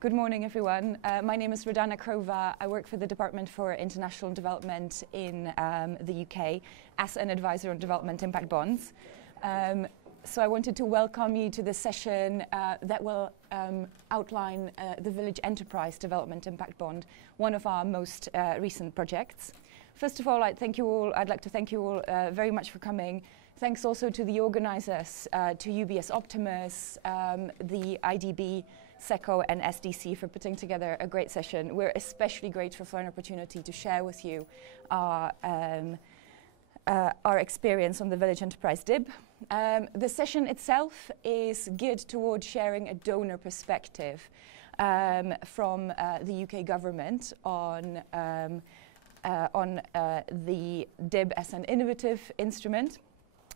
Good morning, everyone. My name is Radana Crhova. I work for the Department for International Development in the UK as an advisor on development impact bonds. So I wanted to welcome you to this session that will outline the Village Enterprise Development Impact Bond, one of our most recent projects. First of all, I'd like to thank you all very much for coming. Thanks also to the organizers, to UBS Optimus, the IDB, SECO and SDC for putting together a great session. We're especially grateful for an opportunity to share with you our experience on the Village Enterprise DIB. The session itself is geared towards sharing a donor perspective from the UK government on the DIB as an innovative instrument.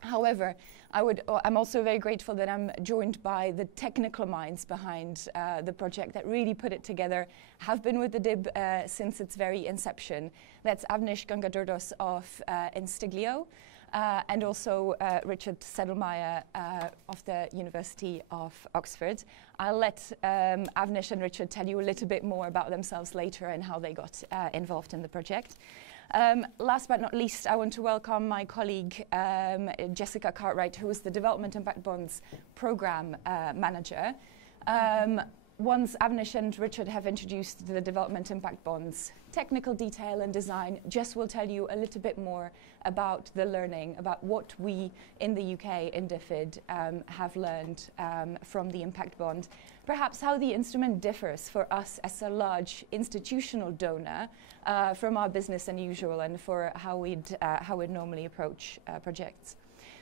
However, I'm also very grateful that I'm joined by the technical minds behind the project that really put it together, have been with the DIB since its very inception. That's Avnish Gangadurdos of Instiglio, and also Richard Sedlmeyer of the University of Oxford. I'll let Avnish and Richard tell you a little bit more about themselves later and how they got involved in the project. Last but not least, I want to welcome my colleague, Jessica Cartwright, who is the Development Impact Bonds Program Manager. Once Avnish and Richard have introduced the Development Impact Bonds technical detail and design, Jess will tell you a little bit more about the learning, about what we in the UK in DFID have learned from the Impact Bond, perhaps how the instrument differs for us as a large institutional donor from our business as usual, and for how we'd normally approach projects.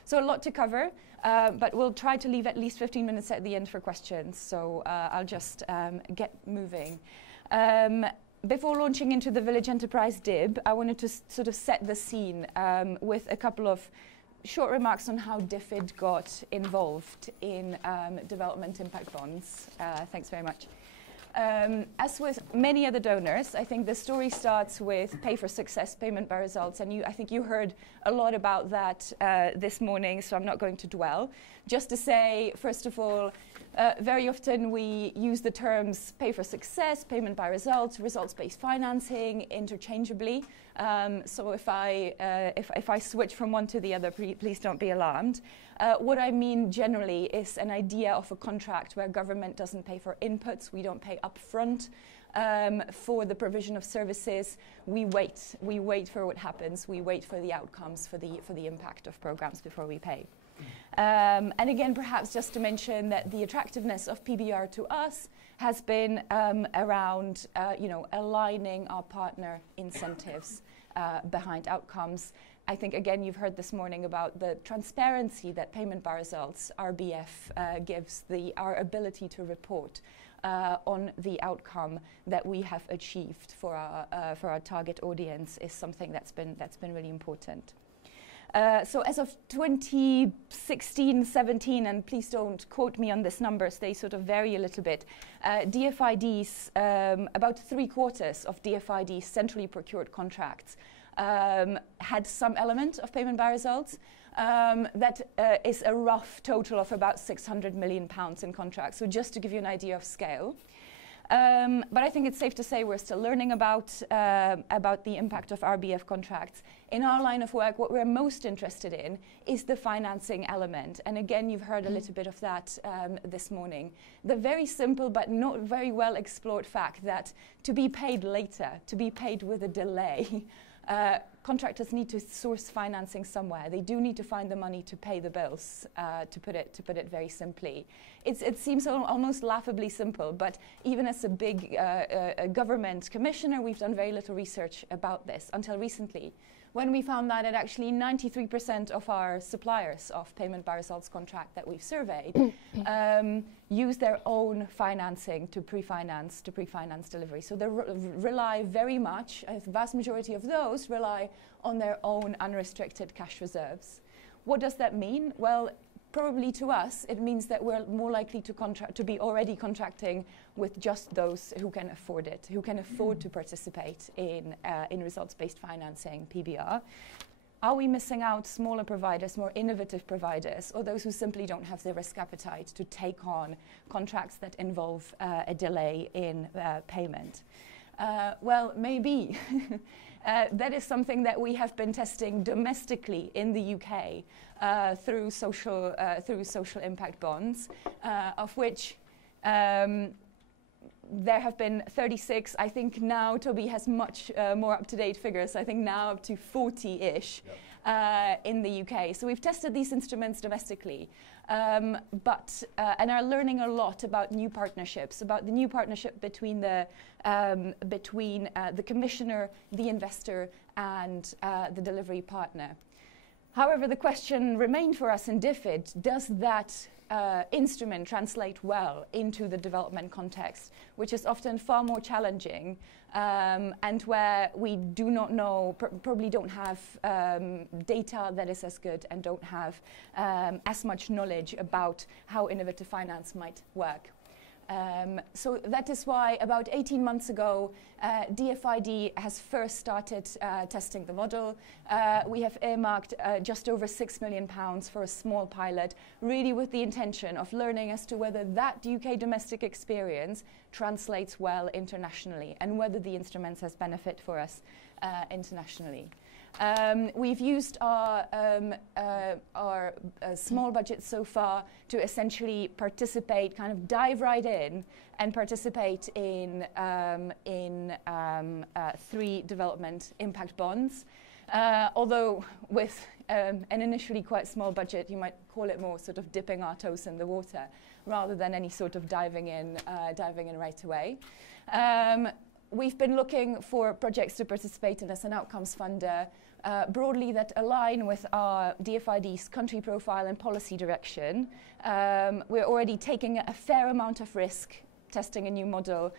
So a lot to cover, but we'll try to leave at least 15 minutes at the end for questions. So I'll just get moving. Before launching into the Village Enterprise DIB, I wanted to sort of set the scene with a couple of short remarks on how DFID got involved in development impact bonds. Thanks very much. As with many other donors, I think the story starts with pay for success, payment by results, and I think you heard a lot about that this morning, so I'm not going to dwell. Just to say, first of all, very often we use the terms pay for success, payment by results, results-based financing interchangeably. So if I switch from one to the other, please don't be alarmed. What I mean generally is an idea of a contract where government doesn't pay for inputs, we don't pay upfront for the provision of services. We wait for what happens, we wait for the outcomes, for the impact of programs before we pay. And again, perhaps just to mention that the attractiveness of PBR to us has been around aligning our partner incentives behind outcomes. I think, again, you've heard this morning about the transparency that payment by results, RBF, gives, our ability to report on the outcome that we have achieved for our target audience is something that's been really important. So as of 2016-17, and please don't quote me on these numbers, they sort of vary a little bit, DFIDs, about 3/4 of DFIDs centrally procured contracts had some element of payment by results. That is a rough total of about £600 million in contracts. So just to give you an idea of scale. But I think it's safe to say we're still learning about the impact of RBF contracts. In our line of work, what we're most interested in is the financing element. And again, you've heard a little bit of that this morning. The very simple but not very well explored fact that to be paid later, to be paid with a delay, contractors need to source financing somewhere. They do need to find the money to pay the bills, to put it very simply. It seems almost laughably simple, but even as a big government commissioner, we've done very little research about this until recently, when we found that actually 93% of our suppliers of payment by results contract that we've surveyed use their own financing to pre-finance delivery. So they rely very much, a vast majority of those rely on their own unrestricted cash reserves. What does that mean? Well, probably to us, it means that we're more likely to be already contracting with just those who can afford it, who can afford to participate in results-based financing, PBR. are we missing out smaller providers, more innovative providers, or those who simply don't have the risk appetite to take on contracts that involve a delay in payment? Well, maybe. That is something that we have been testing domestically in the UK through social impact bonds, of which there have been 36. I think now Toby has much more up-to-date figures. I think now up to 40-ish in the UK. So we've tested these instruments domestically, and are learning a lot about new partnerships, about the new partnership between the commissioner, the investor, and the delivery partner. However, the question remained for us in DFID: does that instrument translate well into the development context, which is often far more challenging, and where we do not know, probably don't have data that is as good, and don't have as much knowledge about how innovative finance might work. So that is why about 18 months ago, DFID has first started testing the model. We have earmarked just over £6 million for a small pilot, really with the intention of learning as to whether that UK domestic experience translates well internationally, and whether the instruments has benefit for us internationally. We've used our small budget so far to essentially participate, kind of dive right in and participate in 3 development impact bonds. Although with an initially quite small budget, you might call it more sort of dipping our toes in the water rather than any sort of diving in right away. We've been looking for projects to participate in as an outcomes funder, broadly that align with our DFID's country profile and policy direction. We're already taking a fair amount of risk, testing a new model,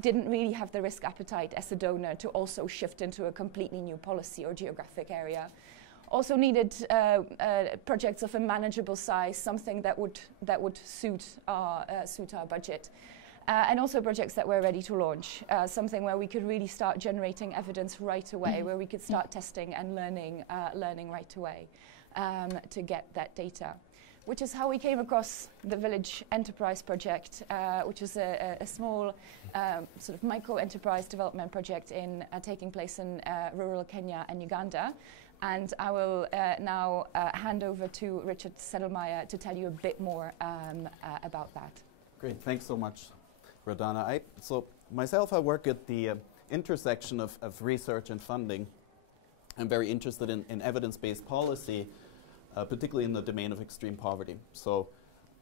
didn't really have the risk appetite as a donor to also shift into a completely new policy or geographic area. Also needed projects of a manageable size, something that would suit our budget. And also projects that were ready to launch, something where we could really start generating evidence right away, where we could start testing and learning right away to get that data. Which is how we came across the Village Enterprise Project, which is a small sort of micro-enterprise development project taking place in rural Kenya and Uganda. And I will now hand over to Richard Sedlmeier to tell you a bit more about that. Great, thanks so much, Radana. So myself, I work at the intersection of research and funding. I'm very interested in evidence-based policy, particularly in the domain of extreme poverty. So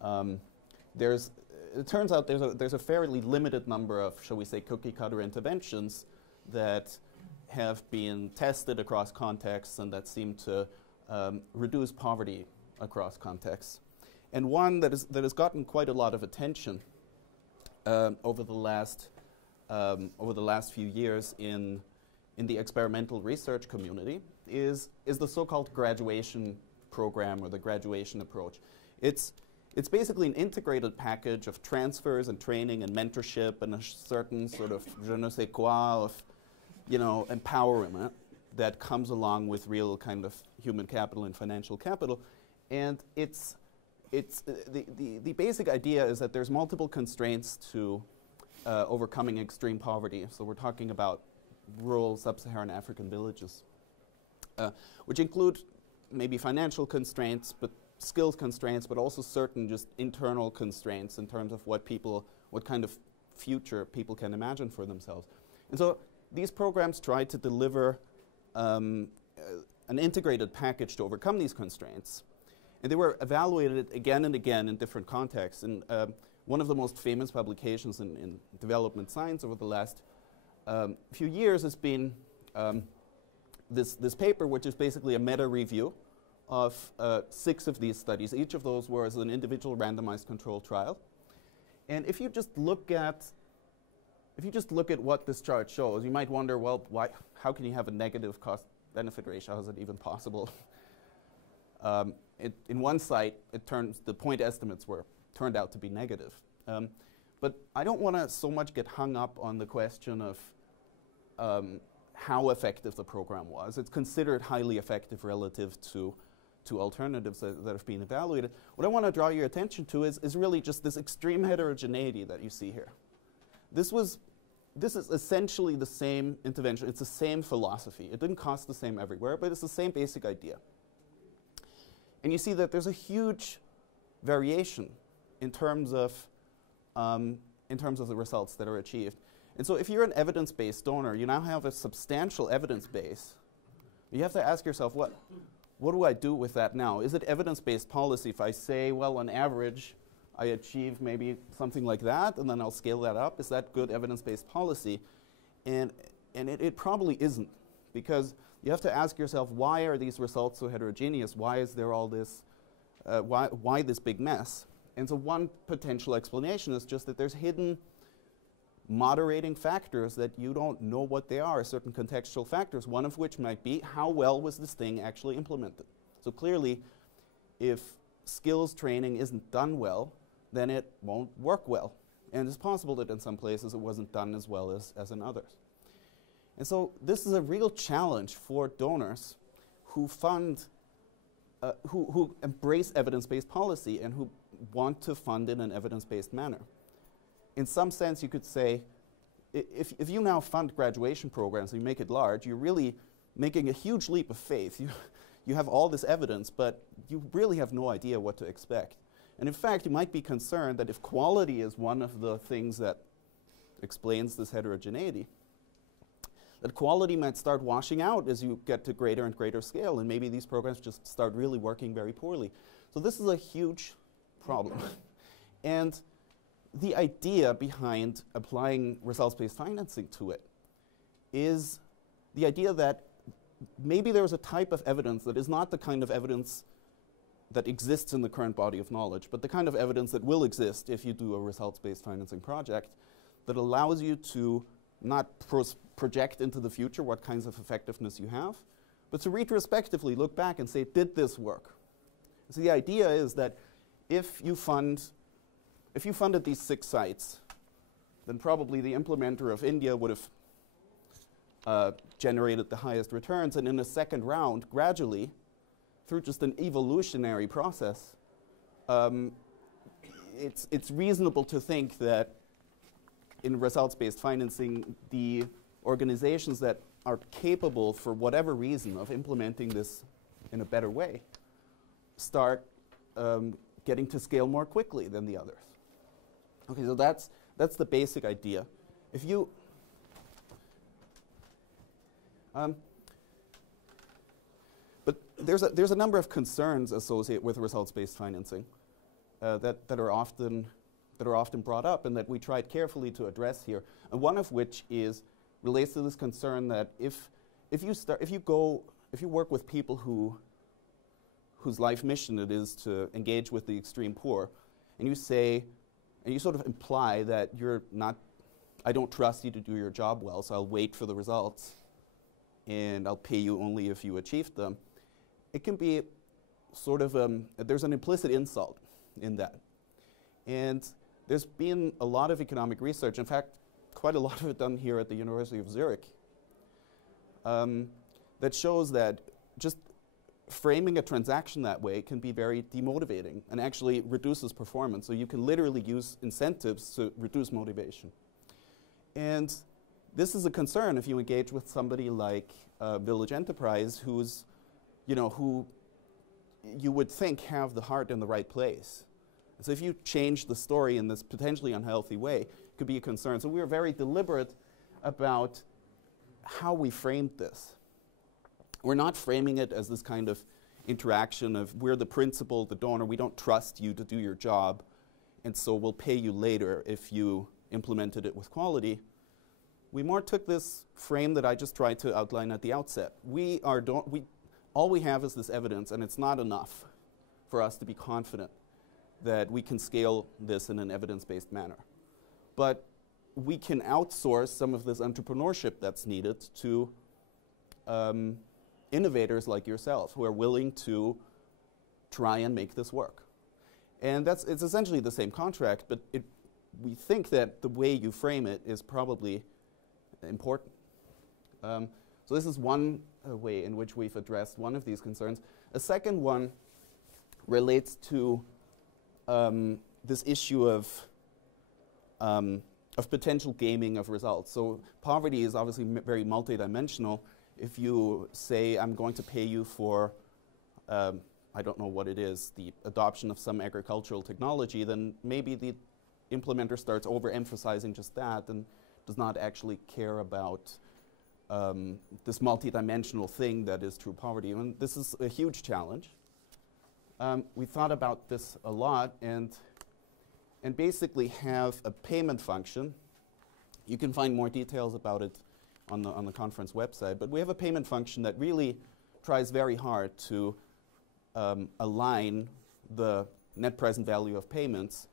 it turns out there's a fairly limited number of, shall we say, cookie-cutter interventions that have been tested across contexts and that seem to reduce poverty across contexts. And one that has gotten quite a lot of attention over the last few years in the experimental research community is the so-called graduation program, or the graduation approach. It's basically an integrated package of transfers and training and mentorship and a certain sort of je ne sais quoi of, empowerment that comes along with real kind of human capital and financial capital. And the basic idea is that there's multiple constraints to overcoming extreme poverty. So we're talking about rural sub-Saharan African villages, which include maybe financial constraints, but skills constraints, but also certain just internal constraints in terms of what kind of future people can imagine for themselves. And so these programs try to deliver an integrated package to overcome these constraints. And they were evaluated again and again in different contexts. And one of the most famous publications in development science over the last few years has been this paper, which is basically a meta-review of 6 of these studies. Each of those was an individual randomized controlled trial. And if you just look at what this chart shows, you might wonder, well, how can you have a negative cost-benefit ratio? How is it even possible? In one site, the point estimates turned out to be negative. But I don't want to so much get hung up on the question of how effective the program was. It's considered highly effective relative to alternatives that have been evaluated. What I want to draw your attention to is really just this extreme heterogeneity that you see here. This is essentially the same intervention. It's the same philosophy. It didn't cost the same everywhere, but it's the same basic idea. And you see that there's a huge variation in terms of the results that are achieved. And so if you're an evidence-based donor, you now have a substantial evidence base. You have to ask yourself, what do I do with that now? Is it evidence-based policy if I say, well, on average, I achieve maybe something like that, and then I'll scale that up? Is that good evidence-based policy? And it probably isn't, because you have to ask yourself, why are these results so heterogeneous? Why is there all this, why this big mess? And so one potential explanation is just that there's hidden moderating factors that you don't know what they are, certain contextual factors, one of which might be how well was this thing actually implemented. So clearly, if skills training isn't done well, then it won't work well. And it's possible that in some places it wasn't done as well as in others. And so this is a real challenge for donors who fund, who embrace evidence-based policy and who want to fund in an evidence-based manner. In some sense, you could say, if you now fund graduation programs and you make it large, you're really making a huge leap of faith. You have all this evidence, but you really have no idea what to expect. And in fact, you might be concerned that if quality is one of the things that explains this heterogeneity, that quality might start washing out as you get to greater and greater scale, and maybe these programs just start really working very poorly. So this is a huge problem. And the idea behind applying results-based financing to it is the idea that maybe there's a type of evidence that is not the kind of evidence that exists in the current body of knowledge, but the kind of evidence that will exist if you do a results-based financing project that allows you to not project into the future what kinds of effectiveness you have, but to retrospectively look back and say, did this work? So the idea is that if you funded these 6 sites, then probably the implementer of India would have generated the highest returns, and in a second round, gradually, through just an evolutionary process, it's reasonable to think that in results-based financing, the organizations that are capable, for whatever reason, of implementing this in a better way start getting to scale more quickly than the others. Okay, so that's the basic idea. If you but there's a number of concerns associated with results-based financing that are often brought up and that we tried carefully to address here. And one of which relates to this concern that if you work with people whose life mission it is to engage with the extreme poor, and you say, and you sort of imply that I don't trust you to do your job well, so I'll wait for the results, and I'll pay you only if you achieve them, it can be sort of, there's an implicit insult in that. And there's been a lot of economic research, in fact, quite a lot of it done here at the University of Zurich, that shows that just framing a transaction that way can be very demotivating and actually reduces performance. So you can literally use incentives to reduce motivation. And this is a concern if you engage with somebody like Village Enterprise, who you would think have the heart in the right place. So if you change the story in this potentially unhealthy way, it could be a concern. So we were very deliberate about how we framed this. We're not framing it as this kind of interaction of we're the principal, the donor, we don't trust you to do your job, and so we'll pay you later if you implemented it with quality. We more took this frame that I just tried to outline at the outset. All we have is this evidence, and it's not enough for us to be confident that we can scale this in an evidence-based manner. But we can outsource some of this entrepreneurship that's needed to innovators like yourself who are willing to try and make this work. And it's essentially the same contract, but we think that the way you frame it is probably important. So this is one way in which we've addressed one of these concerns. A second one relates to this issue of potential gaming of results. So poverty is obviously very multidimensional. If you say, I'm going to pay you for, I don't know what it is, the adoption of some agricultural technology, then maybe the implementer starts overemphasizing just that and does not actually care about this multidimensional thing that is true poverty. And this is a huge challenge. We thought about this a lot and basically have a payment function. You can find more details about it on the conference website, but we have a payment function that really tries very hard to align the net present value of payments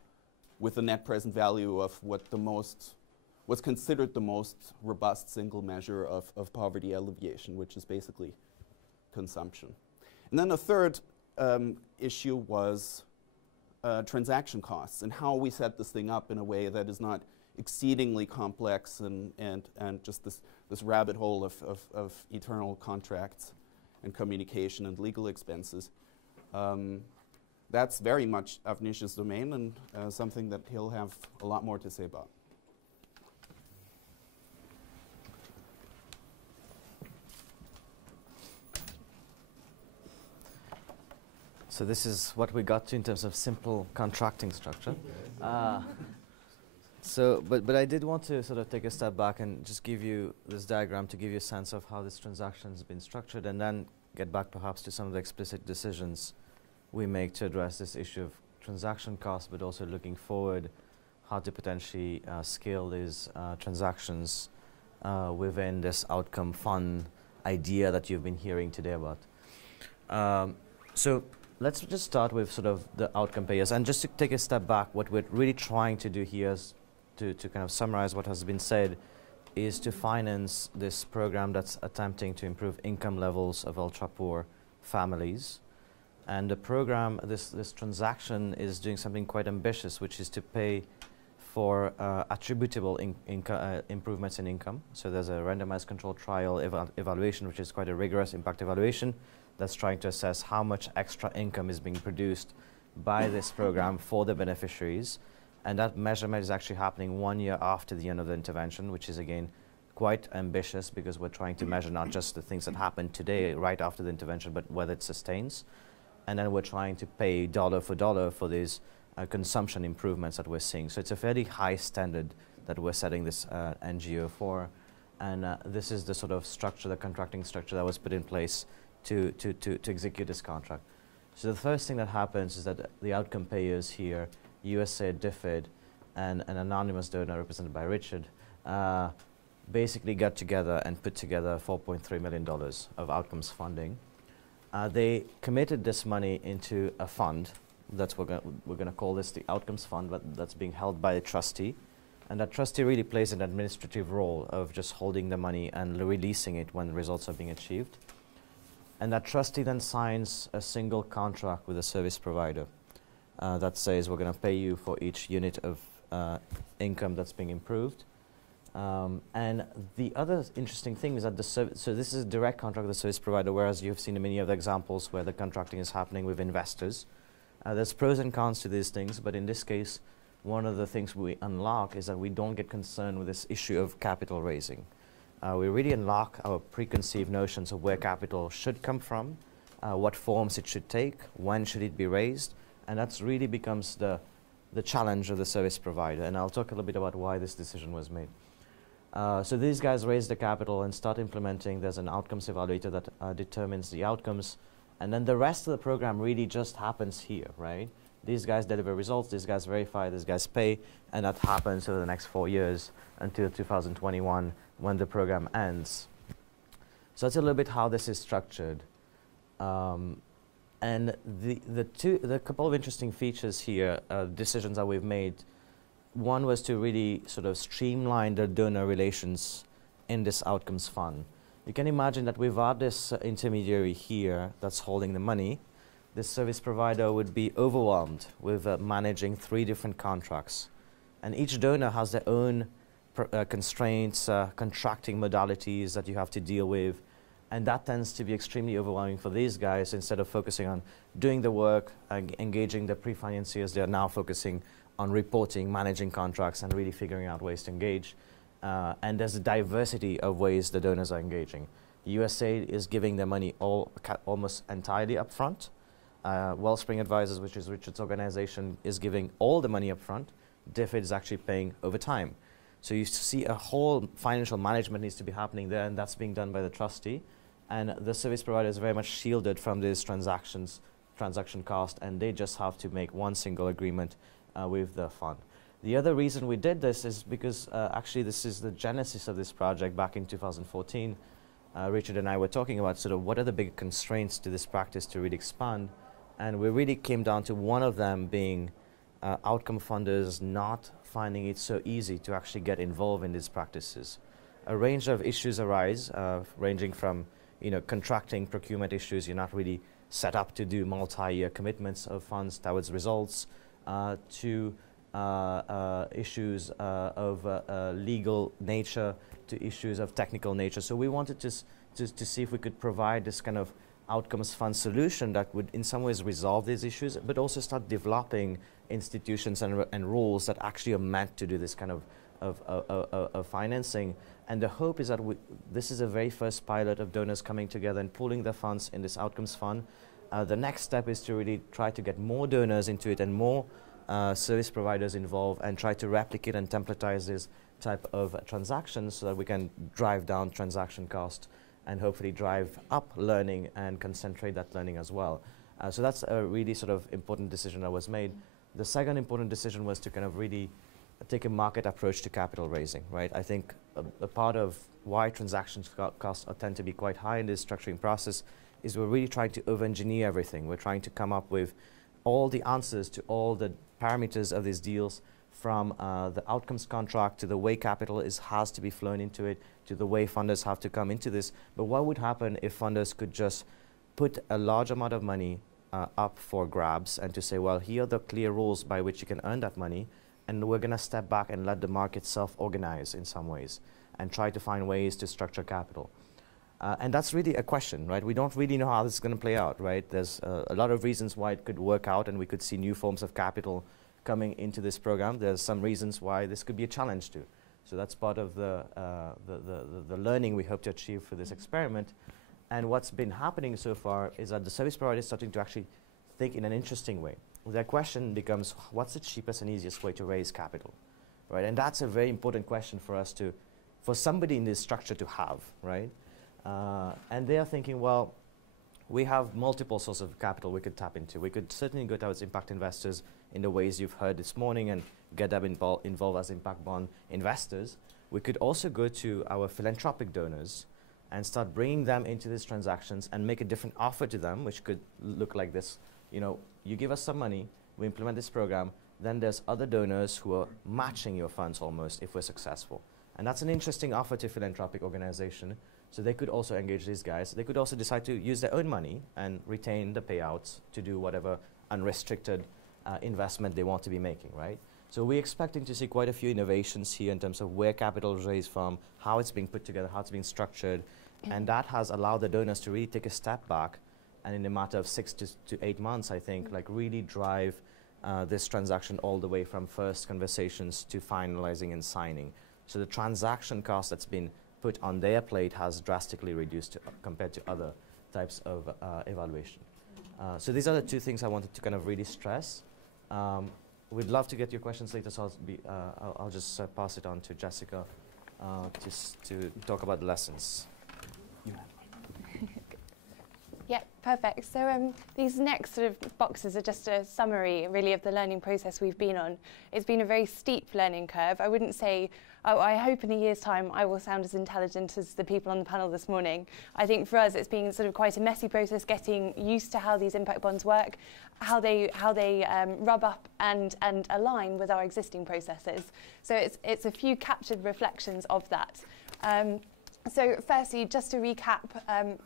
with the net present value of what's considered the most robust single measure of poverty alleviation, which is basically consumption. And then the third issue was transaction costs and how we set this thing up in a way that is not exceedingly complex and just this rabbit hole of eternal contracts and communication and legal expenses. That's very much Avnish's domain and something that he'll have a lot more to say about. So this is what we got to in terms of simple contracting structure. But I did want to sort of take a step back and just give you this diagram to give you a sense of how this transaction has been structured, and then get back perhaps to some of the explicit decisions we make to address this issue of transaction costs, but also looking forward how to potentially scale these transactions within this outcome fund idea that you've been hearing today about. So let's just start with sort of the outcome payers. And just to take a step back, what we're really trying to do here is to kind of summarize what has been said, is to finance this program that's attempting to improve income levels of ultra-poor families. And the program, this transaction is doing something quite ambitious, which is to pay for attributable improvements in income. So there's a randomized controlled trial evaluation, which is quite a rigorous impact evaluation that's trying to assess how much extra income is being produced by this program for the beneficiaries. And that measurement is actually happening 1 year after the end of the intervention, which is, again, quite ambitious because we're trying to measure not just the things that happen today right after the intervention, but whether it sustains. And then we're trying to pay dollar for these consumption improvements that we're seeing. So it's a fairly high standard that we're setting this NGO for. And this is the sort of structure, the contracting structure that was put in place to execute this contract. So the first thing that happens is that the outcome payers here, USA, DFID, and an anonymous donor represented by Richard, basically got together and put together $4.3 million of outcomes funding. They committed this money into a fund. That's we're going to call this the outcomes fund, but that's being held by a trustee. And that trustee really plays an administrative role of just holding the money and releasing it when results are being achieved. And that trustee then signs a single contract with a service provider that says we're going to pay you for each unit of income that's being improved. And the other interesting thing is that so this is a direct contract with the service provider, whereas you've seen in many other examples where the contracting is happening with investors. There's pros and cons to these things, but in this case, one of the things we unlock is that we don't get concerned with this issue of capital raising. We really unlock our preconceived notions of where capital should come from, what forms it should take, when should it be raised, and that's really becomes the challenge of the service provider. And I'll talk a little bit about why this decision was made. So these guys raise the capital and start implementing. There's an outcomes evaluator that determines the outcomes, and then the rest of the program really just happens here, right? These guys deliver results, these guys verify, these guys pay, and that happens over the next 4 years until 2021 when the program ends. So that's a little bit how this is structured. And the couple of interesting features here, decisions that we've made. One was to really sort of streamline the donor relations in this outcomes fund. You can imagine that without this intermediary here that's holding the money, this service provider would be overwhelmed with managing 3 different contracts. And each donor has their own constraints, contracting modalities that you have to deal with, And that tends to be extremely overwhelming for these guys. Instead of focusing on doing the work, engaging the pre-financiers, they are now focusing on reporting, managing contracts, and really figuring out ways to engage. And there's a diversity of ways the donors are engaging. USAID is giving their money almost entirely up front. Wellspring Advisors, which is Richard's organization, is giving all the money up front. DFID is actually paying over time. So you see a whole financial management needs to be happening there, and that's being done by the trustee. And the service provider is very much shielded from these transaction cost, and they just have to make one single agreement with the fund. The other reason we did this is because actually this is the genesis of this project back in 2014. Richard and I were talking about sort of what are the big constraints to this practice to really expand, and we really came down to one of them being outcome funders not finding it so easy to actually get involved in these practices. A range of issues arise, ranging from contracting, procurement issues. You're not really set up to do multi-year commitments of funds towards results, to issues of legal nature, to issues of technical nature. So we wanted to see if we could provide this kind of outcomes fund solution that would in some ways resolve these issues, but also start developing institutions and rules that actually are meant to do this kind of financing. And the hope is that this is a very first pilot of donors coming together and pooling their funds in this outcomes fund. The next step is to really try to get more donors into it and more service providers involved, and try to replicate and templatize this type of transactions so that we can drive down transaction cost and hopefully drive up learning and concentrate that learning as well. So that's a really sort of important decision that was made. The second important decision was to kind of really take a market approach to capital raising, right? I think a part of why transactions costs tend to be quite high in this structuring process is we're really trying to over-engineer everything. We're trying to come up with all the answers to all the parameters of these deals, from the outcomes contract to the way capital has to be flown into it, to the way funders have to come into this. But what would happen if funders could just put a large amount of money up for grabs and to say, well, here are the clear rules by which you can earn that money, and we're going to step back and let the market self-organize in some ways and try to find ways to structure capital. And that's really a question, right? We don't really know how this is going to play out, right? There's a lot of reasons why it could work out, and we could see new forms of capital coming into this program. There's some reasons why this could be a challenge too. So that's part of the learning we hope to achieve for this experiment. And what's been happening so far is that the service provider is starting to actually think in an interesting way. Their question becomes, what's the cheapest and easiest way to raise capital, right? And that's a very important question for us for somebody in this structure to have, right? And they are thinking, well, we have multiple sources of capital we could tap into. We could certainly go towards impact investors in the ways you've heard this morning and get them involved as impact bond investors. We could also go to our philanthropic donors and start bringing them into these transactions and make a different offer to them, which could look like this. You give us some money, we implement this program, then there's other donors who are matching your funds almost if we're successful. And that's an interesting offer to a philanthropic organization. So they could also engage these guys. They could also decide to use their own money and retain the payouts to do whatever unrestricted investment they want to be making, right? So we're expecting to see quite a few innovations here in terms of where capital is raised from, how it's being put together, how it's being structured. And that has allowed the donors to really take a step back and in a matter of 6 to 8 months, I think, like really drive this transaction all the way from first conversations to finalizing and signing. So the transaction cost that's been put on their plate has drastically reduced compared to other types of evaluation. So these are the two things I wanted to kind of really stress. We'd love to get your questions later, so I'll just pass it on to Jessica to talk about the lessons. Yeah, perfect. So these next sort of boxes are just a summary, really, of the learning process we've been on. It's been a very steep learning curve. I wouldn't say, I hope in a year's time I will sound as intelligent as the people on the panel this morning. I think for us it's been sort of quite a messy process getting used to how these impact bonds work, how they rub up and align with our existing processes. So it's a few captured reflections of that. So firstly, just to recap,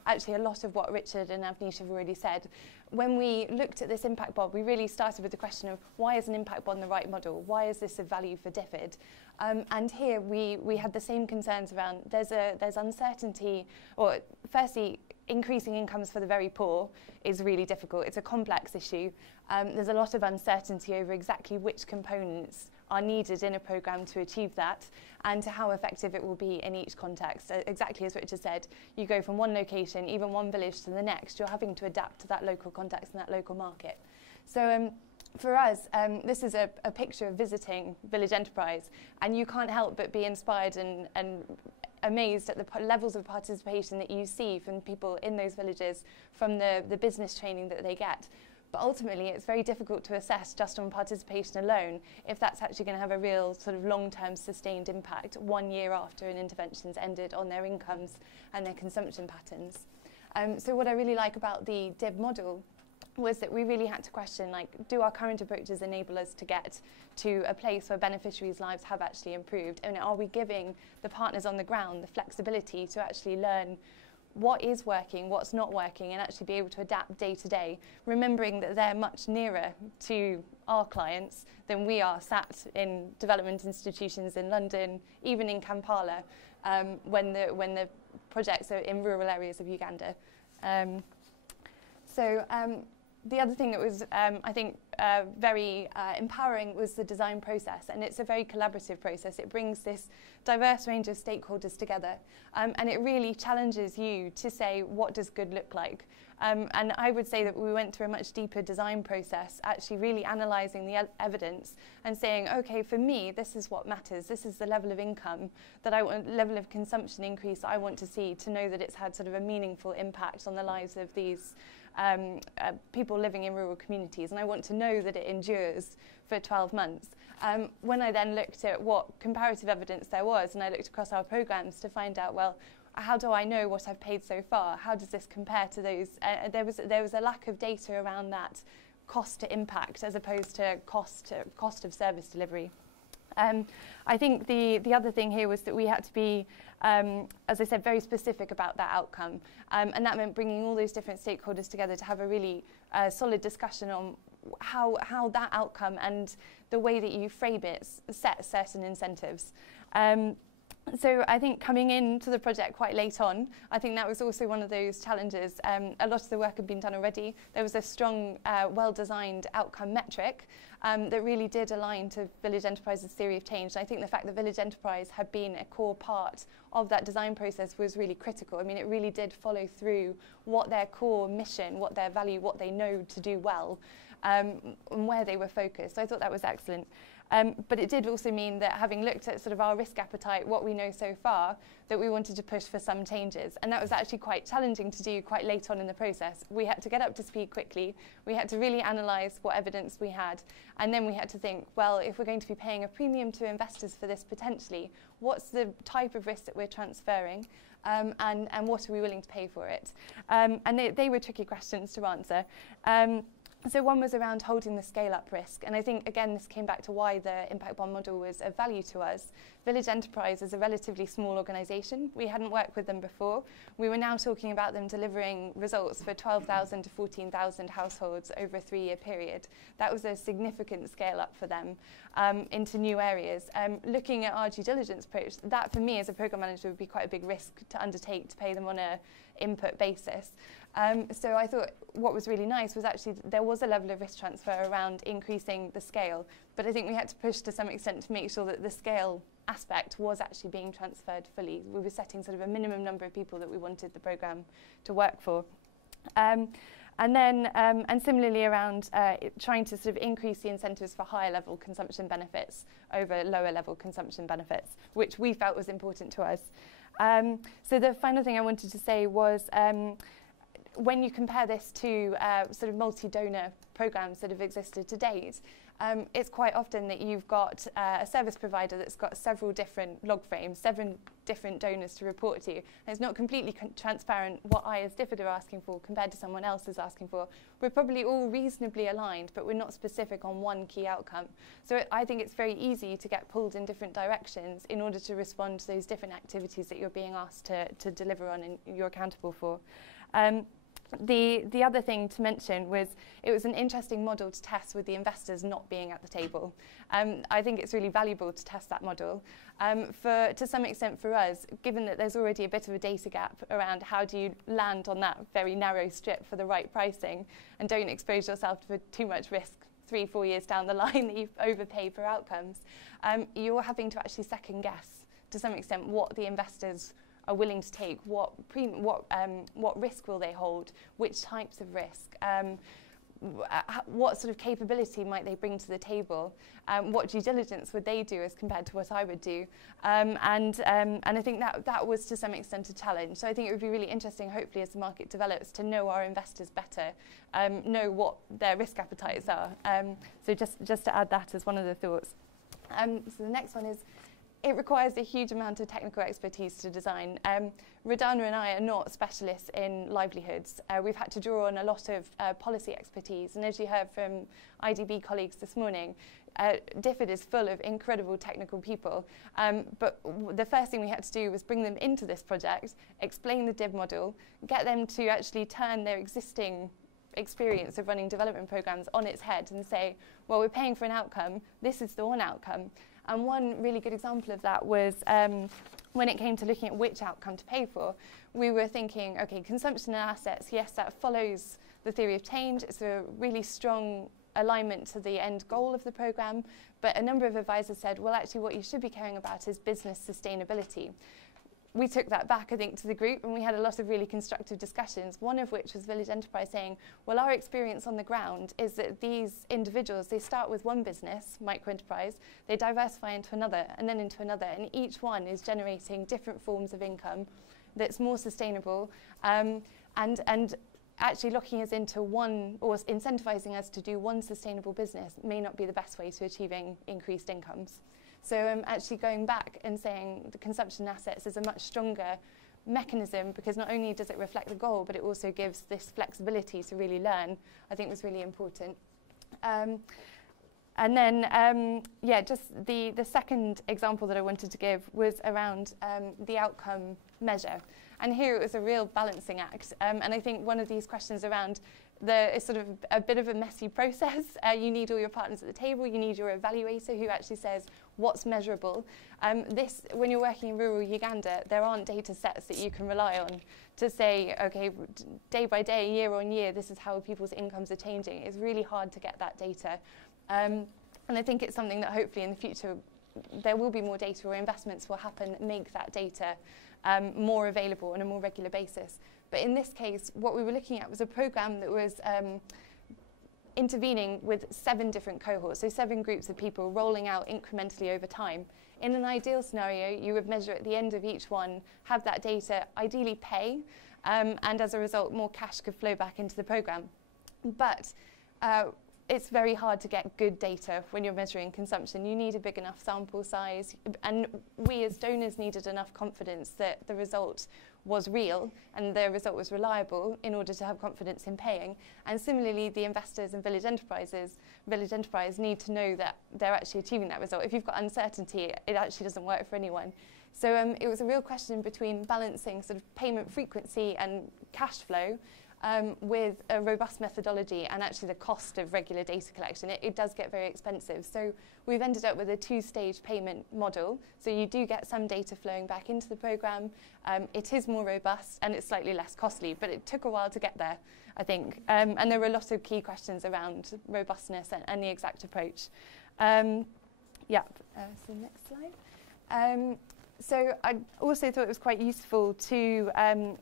actually a lot of what Richard and Avnish have already said. When we looked at this impact bond, we really started with the question of why is an impact bond the right model? Why is this of value for DFID? And here we had the same concerns around there's uncertainty, or firstly, increasing incomes for the very poor is really difficult. It's a complex issue. There's a lot of uncertainty over exactly which components are needed in a programme to achieve that, and to how effective it will be in each context. Exactly as Richard said, you go from one location, even one village to the next, you're having to adapt to that local context and that local market. So for us, this is a picture of visiting Village Enterprise, and you can't help but be inspired and amazed at the levels of participation that you see from people in those villages, from the business training that they get. But ultimately, it's very difficult to assess just on participation alone if that's actually going to have a real sort of long-term sustained impact 1 year after an intervention's ended on their incomes and their consumption patterns. So what I really like about the DIB model was that we really had to question, like, do our current approaches enable us to get to a place where beneficiaries' lives have actually improved? And are we giving the partners on the ground the flexibility to actually learn what is working, what's not working, and actually be able to adapt day to day, remembering that they're much nearer to our clients than we are sat in development institutions in London, even in Kampala, when the projects are in rural areas of Uganda. The other thing that was, I think, very empowering was the design process, and it's a very collaborative process. It brings this diverse range of stakeholders together, and it really challenges you to say, what does good look like? And I would say that we went through a much deeper design process, actually really analysing the evidence and saying, okay, for me, this is what matters. This is the level of income that I want, level of consumption increase that I want to see, to know that it's had sort of a meaningful impact on the lives of these people living in rural communities, and I want to know that it endures for 12 months. When I then looked at what comparative evidence there was, and I looked across our programmes to find out, well, how do I know what I've paid so far? How does this compare to those? There was a lack of data around that cost to impact as opposed to cost of service delivery. I think the other thing here was that we had to be, as I said, very specific about that outcome. And that meant bringing all those different stakeholders together to have a really solid discussion on how that outcome and the way that you frame it sets certain incentives. So I think coming into the project quite late on, I think that was also one of those challenges. A lot of the work had been done already. There was a strong, well-designed outcome metric that really did align to Village Enterprise's theory of change. And I think the fact that Village Enterprise had been a core part of that design process was really critical. I mean, it really did follow through what their core mission, what their value, what they know to do well, and where they were focused. So I thought that was excellent. But it did also mean that, having looked at sort of our risk appetite, what we know so far, that we wanted to push for some changes. And that was actually quite challenging to do quite late on in the process. We had to get up to speed quickly. We had to really analyse what evidence we had. And then we had to think, well, if we're going to be paying a premium to investors for this potentially, what's the type of risk that we're transferring? And what are we willing to pay for it? And they were tricky questions to answer. So one was around holding the scale-up risk. And I think, again, this came back to why the impact bond model was of value to us. Village Enterprise is a relatively small organisation. We hadn't worked with them before. We were now talking about them delivering results for 12,000 to 14,000 households over a 3-year period. That was a significant scale-up for them into new areas. Looking at our due diligence approach, that for me as a programme manager would be quite a big risk to undertake, to pay them on an input basis. So I thought what was really nice was actually there was a level of risk transfer around increasing the scale, but I think we had to push to some extent to make sure that the scale aspect was actually being transferred fully. We were setting sort of a minimum number of people that we wanted the programme to work for. And similarly around trying to sort of increase the incentives for higher level consumption benefits over lower level consumption benefits, which we felt was important to us. So the final thing I wanted to say was, when you compare this to sort of multi-donor programs that have existed to date, it's quite often that you've got a service provider that's got several different log frames, 7 different donors to report to. And it's not completely transparent what I as DFID are asking for compared to someone else is asking for. We're probably all reasonably aligned, but we're not specific on one key outcome. So I think it's very easy to get pulled in different directions in order to respond to those different activities that you're being asked to deliver on and you're accountable for. The other thing to mention was it was an interesting model to test with the investors not being at the table. I think it's really valuable to test that model. To some extent for us, given that there's already a bit of a data gap around how do you land on that very narrow strip for the right pricing and don't expose yourself to too much risk 3-4 years down the line that you've overpaid for outcomes, you're having to actually second guess to some extent what the investors are willing to take, what risk will they hold, which types of risk, what sort of capability might they bring to the table, what due diligence would they do as compared to what I would do, and I think that was to some extent a challenge. So I think it would be really interesting, hopefully as the market develops, to know our investors better, know what their risk appetites are. So just to add that as one of the thoughts. So the next one is, it requires a huge amount of technical expertise to design. Radana and I are not specialists in livelihoods. We've had to draw on a lot of policy expertise, and as you heard from IDB colleagues this morning, DFID is full of incredible technical people, but the first thing we had to do was bring them into this project, explain the DIB model, get them to actually turn their existing experience of running development programs on its head and say, well, we're paying for an outcome, this is the one outcome. And one really good example of that was when it came to looking at which outcome to pay for, we were thinking, okay, consumption and assets, yes, that follows the theory of change. It's a really strong alignment to the end goal of the program. But a number of advisors said, well, actually, what you should be caring about is business sustainability. We took that back, I think, to the group, and we had a lot of really constructive discussions, one of which was Village Enterprise saying, well, our experience on the ground is that these individuals, they start with one business, micro-enterprise, they diversify into another, and then into another, and each one is generating different forms of income that's more sustainable, and actually locking us into one, or incentivizing us to do one sustainable business may not be the best way to achieving increased incomes. So actually going back and saying the consumption assets is a much stronger mechanism, because not only does it reflect the goal, but it also gives this flexibility to really learn, I think was really important. And then, yeah, just the second example that I wanted to give was around the outcome measure. And here it was a real balancing act. And I think one of these questions around it's sort of a bit of a messy process. You need all your partners at the table. You need your evaluator who actually says what's measurable. When you're working in rural Uganda, there aren't data sets that you can rely on to say, okay, day by day, year on year, this is how people's incomes are changing. It's really hard to get that data. And I think it's something that hopefully in the future there will be more data, or investments will happen that make that data more available on a more regular basis. But in this case, what we were looking at was a program that was intervening with 7 different cohorts, so 7 groups of people rolling out incrementally over time. In an ideal scenario, you would measure at the end of each one, have that data ideally pay, and as a result, more cash could flow back into the program. But it's very hard to get good data when you're measuring consumption. You need a big enough sample size, and we as donors needed enough confidence that the result was real and the result was reliable in order to have confidence in paying. And similarly, the investors and Village Enterprise need to know that they're actually achieving that result. If you've got uncertainty, it actually doesn't work for anyone. So it was a real question between balancing sort of payment frequency and cash flow with a robust methodology and actually the cost of regular data collection. It does get very expensive. So we've ended up with a 2-stage payment model. So you do get some data flowing back into the program. It is more robust and it's slightly less costly, but it took a while to get there, I think. And there were a lot of key questions around robustness and the exact approach. So next slide. So I also thought it was quite useful to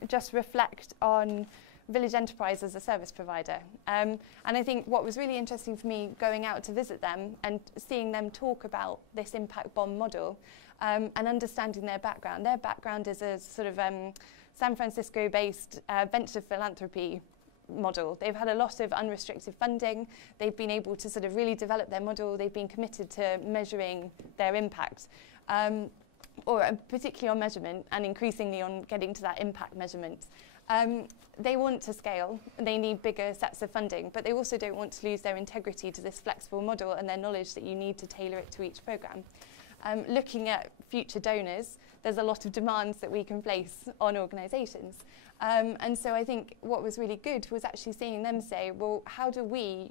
just reflect on Village Enterprise as a service provider. And I think what was really interesting for me going out to visit them and seeing them talk about this impact bond model and understanding their background. Their background is a sort of San Francisco-based venture philanthropy model. They've had a lot of unrestricted funding. They've been able to sort of really develop their model. They've been committed to measuring their impact, or particularly on measurement and increasingly on getting to that impact measurement. They want to scale, they need bigger sets of funding, but they also don't want to lose their integrity to this flexible model and their knowledge that you need to tailor it to each programme. Looking at future donors, there's a lot of demands that we can place on organisations. And so I think what was really good was actually seeing them say, well, how do we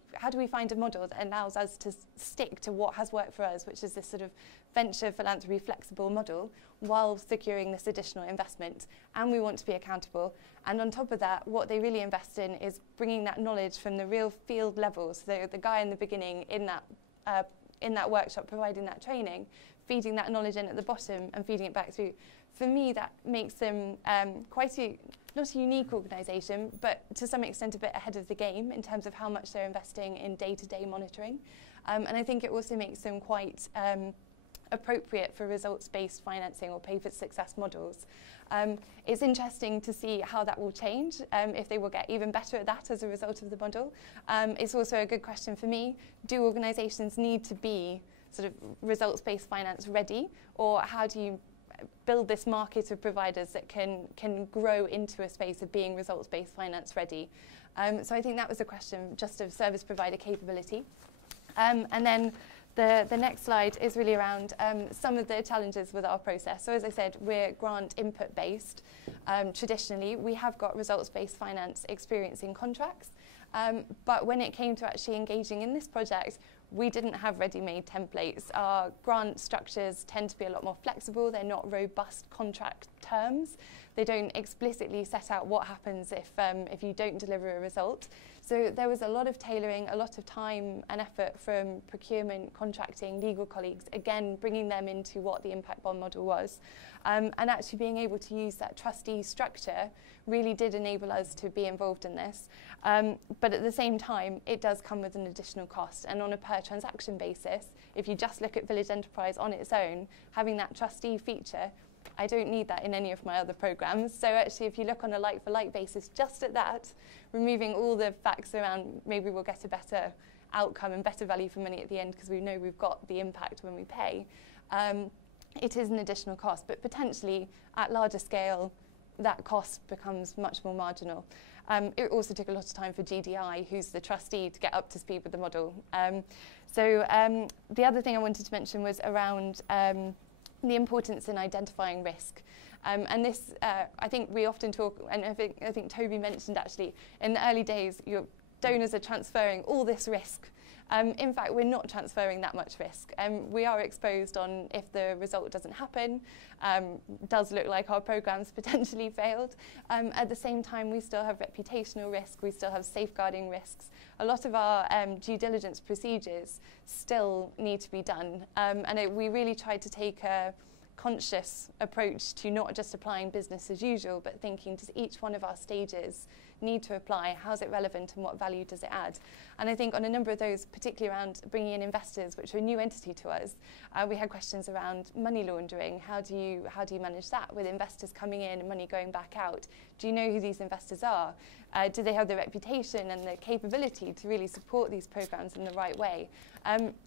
find a model that allows us to stick to what has worked for us, which is this sort of venture philanthropy flexible model, while securing this additional investment, and we want to be accountable. And on top of that, what they really invest in is bringing that knowledge from the real field levels. So the guy in the beginning in that workshop providing that training, feeding that knowledge in at the bottom and feeding it back through. For me, that makes them not a unique organisation, but to some extent a bit ahead of the game in terms of how much they're investing in day-to-day monitoring. And I think it also makes them quite appropriate for results-based financing or pay-for-success models. It's interesting to see how that will change, if they will get even better at that as a result of the model. It's also a good question for me. Do organisations need to be sort of results-based finance ready, or how do you build this market of providers that can grow into a space of being results-based finance ready? So I think that was a question just of service provider capability. And then the next slide is really around some of the challenges with our process. So as I said, we're grant input based. Traditionally, we have got results-based finance experience in contracts. But when it came to actually engaging in this project, we didn't have ready-made templates. Our grant structures tend to be a lot more flexible. They're not robust contract terms. They don't explicitly set out what happens if you don't deliver a result. So there was a lot of tailoring, a lot of time and effort from procurement, contracting, legal colleagues, again, bringing them into what the impact bond model was. And actually being able to use that trustee structure really did enable us to be involved in this. But at the same time, it does come with an additional cost. And on a per transaction basis, if you just look at Village Enterprise on its own, having that trustee feature, I don't need that in any of my other programs. So actually, if you look on a like-for-like basis, just at that, removing all the facts around maybe we'll get a better outcome and better value for money at the end because we know we've got the impact when we pay, it is an additional cost. But potentially, at larger scale, that cost becomes much more marginal. It also took a lot of time for GDI, who's the trustee, to get up to speed with the model. The other thing I wanted to mention was around the importance in identifying risk. And this, I think we often talk, and I think Toby mentioned actually, in the early days, your donors are transferring all this risk. In fact, we're not transferring that much risk. We are exposed on if the result doesn't happen, does look like our program's potentially failed. At the same time, we still have reputational risk, we still have safeguarding risks. A lot of our due diligence procedures still need to be done. We really tried to take a conscious approach to not just applying business as usual, but thinking, does each one of our stages need to apply? How's it relevant and what value does it add? And I think on a number of those, particularly around bringing in investors, which are a new entity to us, we had questions around money laundering. How do you manage that with investors coming in and money going back out? Do you know who these investors are? Do they have the reputation and the capability to really support these programs in the right way?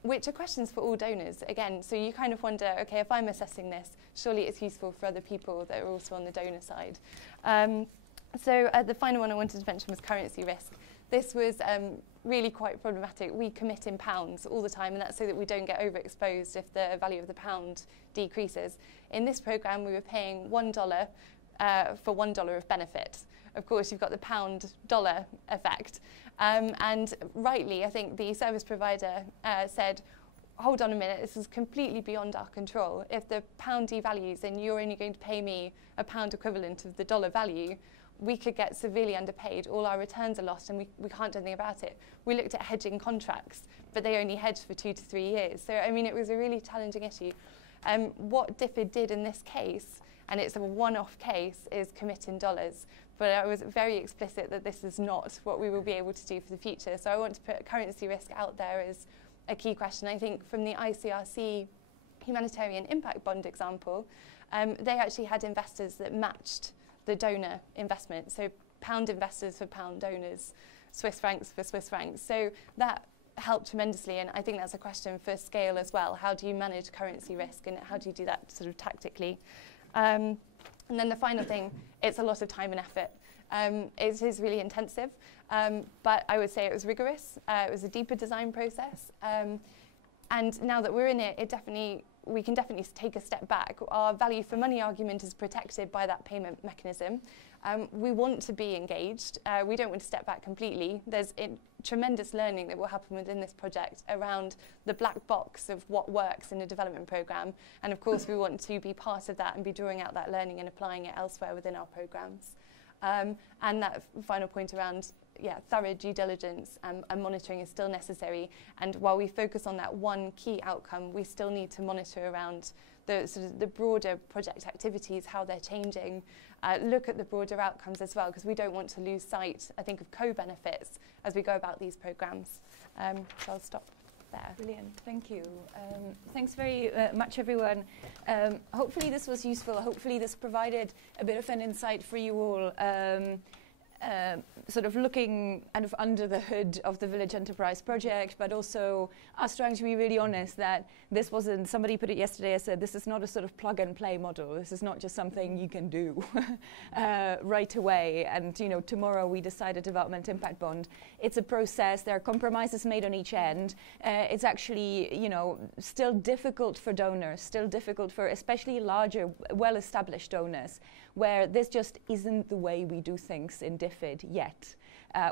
Which are questions for all donors, again. So you kind of wonder, okay, if I'm assessing this, surely it's useful for other people that are also on the donor side. The final one I wanted to mention was currency risk. This was really quite problematic. We commit in pounds all the time, and that's so that we don't get overexposed if the value of the pound decreases. In this program, we were paying $1 for $1 of benefit. Of course, you've got the pound-dollar effect. And rightly, I think the service provider said, hold on a minute, this is completely beyond our control. If the pound devalues and you're only going to pay me a pound equivalent of the dollar value, we could get severely underpaid. All our returns are lost and we can't do anything about it. We looked at hedging contracts, but they only hedged for 2 to 3 years. So, I mean, it was a really challenging issue. What DFID did in this case, and it's a one-off case, is commit in dollars. But I was very explicit that this is not what we will be able to do for the future. So I want to put currency risk out there as a key question. I think from the ICRC humanitarian impact bond example, they actually had investors that matched the donor investment. So pound investors for pound donors, Swiss francs for Swiss francs. So that helped tremendously, and I think that's a question for scale as well. How do you manage currency risk, and how do you do that sort of tactically? And then the final thing, it's a lot of time and effort. It is really intensive, but I would say it was rigorous. It was a deeper design process. And now that we're in it, we can definitely take a step back. Our value for money argument is protected by that payment mechanism. We want to be engaged. We don't want to step back completely. There's tremendous learning that will happen within this project around the black box of what works in a development program. And of course, we want to be part of that and be drawing out that learning and applying it elsewhere within our programs. And that final point around thorough due diligence and monitoring is still necessary. And while we focus on that one key outcome, we still need to monitor around the sort of the broader project activities, how they're changing, look at the broader outcomes as well, because we don't want to lose sight, I think, of co-benefits as we go about these programs. So I'll stop there. Brilliant, thank you. Thanks very much, everyone. Hopefully this was useful. Hopefully this provided a bit of an insight for you all. Sort of looking kind of under the hood of the Village Enterprise project, but also us trying to be really honest that this wasn't, somebody put it yesterday, I said, this is not a sort of plug and play model. This is not just something you can do right away. And, you know, tomorrow we decide a development impact bond. It's a process. There are compromises made on each end. It's actually, you know, still difficult for donors, still difficult for especially larger, well-established donors, where this just isn't the way we do things in DFID yet.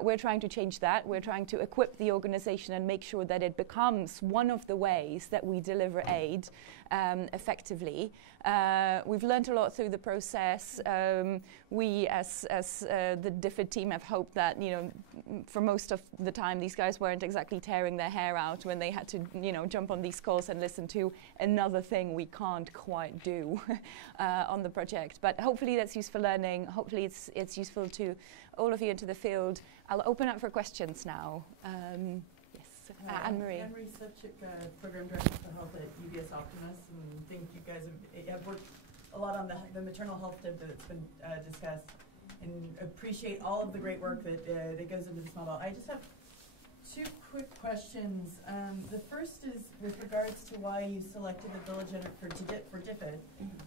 We're trying to change that. We're trying to equip the organization and make sure that it becomes one of the ways that we deliver aid effectively. We've learned a lot through the process. We, as the DFID team, have hoped that, you know, for most of the time, these guys weren't exactly tearing their hair out when they had to, you know, jump on these calls and listen to another thing we can't quite do on the project. But hopefully that's useful learning. Hopefully it's useful to all of you into the field. I'll open up for questions now. Yes, Anne-Marie. Anne-Marie Sevchik, Program Director for Health at UBS Optimus, and think you guys have worked a lot on the maternal health tip that's been discussed, and appreciate all of the great work that goes into this model. I just have two quick questions. The first is with regards to why you selected the Village for DFID,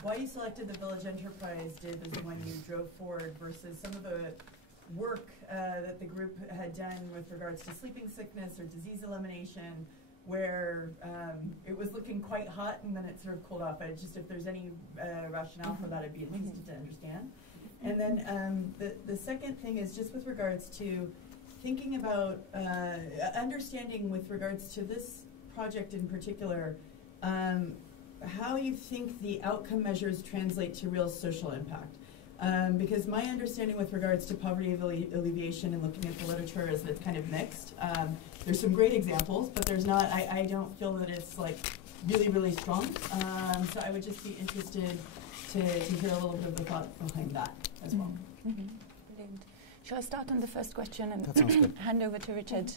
why you selected the Village Enterprise DIB as the one you drove forward versus some of the work that the group had done with regards to sleeping sickness or disease elimination, where it was looking quite hot and then it sort of cooled off. Just if there's any rationale for that, I'd be interested to understand. And then the second thing is just with regards to thinking about understanding with regards to this project in particular, how you think the outcome measures translate to real social impact. Because my understanding with regards to poverty alleviation and looking at the literature is that it's kind of mixed. There's some great examples, but there's not, I don't feel that it's like really, really strong. So I would just be interested to hear a little bit of the thought behind that as well. Brilliant. Shall I start on the first question and hand over to Richard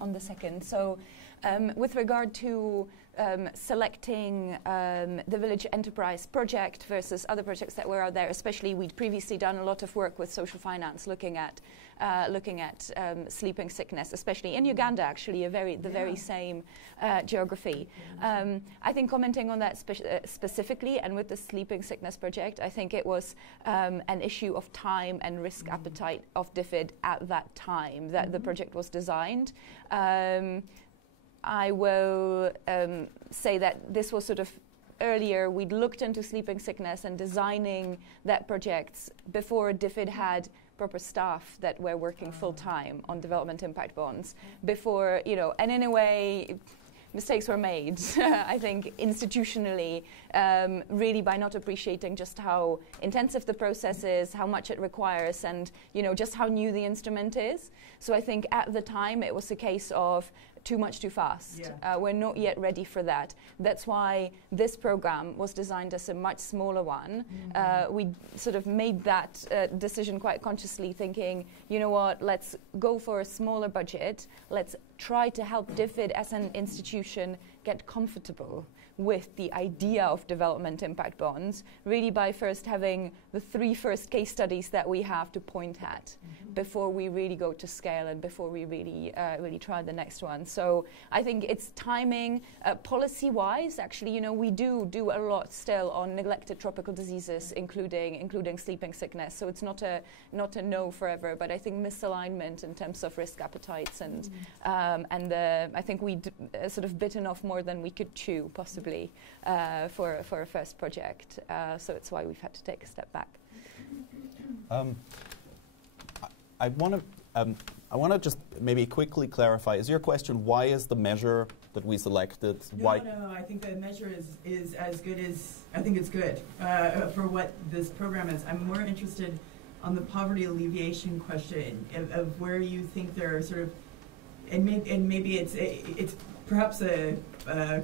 on the second? So with regard to selecting the Village Enterprise project versus other projects that were out there, especially we'd previously done a lot of work with social finance looking at sleeping sickness, especially in Uganda, actually, the very same geography. I think commenting on that specifically, and with the sleeping sickness project, I think it was an issue of time and risk appetite of DFID at that time that the project was designed. I will say that this was sort of earlier. We'd looked into sleeping sickness and designing that project before DFID had proper staff that were working full-time on development impact bonds. Before, you know, and in a way, mistakes were made, I think, institutionally, really by not appreciating just how intensive the process is, how much it requires, and, you know, just how new the instrument is. So I think at the time it was a case of too much too fast. Yeah. We're not yet ready for that. That's why this program was designed as a much smaller one. We sort of made that decision quite consciously, thinking, you know what, let's go for a smaller budget. Let's try to help DFID as an institution get comfortable with the idea of development impact bonds, really by first having the 3 first case studies that we have to point at before we really go to scale and before we really try the next one. So I think it's timing. Policy-wise, actually, you know, we do a lot still on neglected tropical diseases, including sleeping sickness. So it's not a no forever, but I think misalignment in terms of risk appetites and I think we sort of bitten off more than we could chew, possibly, for a first project. So it's why we've had to take a step back. I want to just maybe quickly clarify. Is your question, why is the measure that we selected? No, I think the measure is as good as, I think it's good for what this program is. I'm more interested on the poverty alleviation question of where you think there are sort of, and maybe it's perhaps a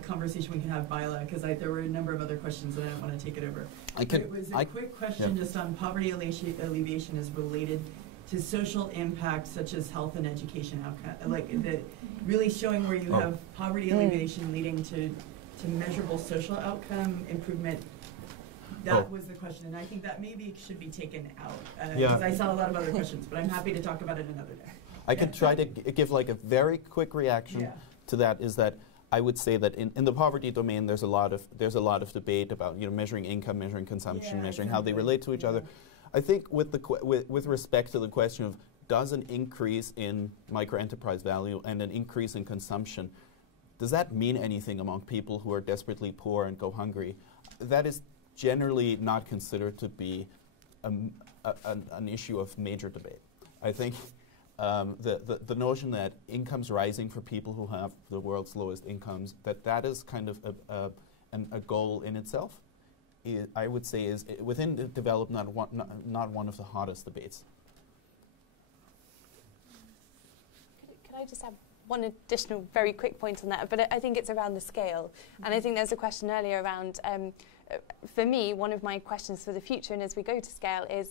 conversation we can have, Bila, because there were a number of other questions and I don't want to take it over. It was a quick question just on poverty alleviation is related to social impacts such as health and education outcome, like really showing where you have poverty alleviation leading to measurable social outcome improvement. That was the question, and I think that maybe should be taken out because I saw a lot of other questions, but I'm happy to talk about it another day. I can try to give like a very quick reaction to that. Is that I would say that in the poverty domain, there's a lot of debate about, you know, measuring income, measuring consumption, measuring how they relate to each other. I think with respect to the question of does an increase in microenterprise value and an increase in consumption, does that mean anything among people who are desperately poor and go hungry? That is generally not considered to be an issue of major debate. I think the notion that income's rising for people who have the world's lowest incomes, that is kind of a goal in itself. I would say is within the development not one of the hottest debates. Could I just add one additional very quick point on that? But I think it's around the scale. And I think there's a question earlier around, for me, one of my questions for the future and as we go to scale is,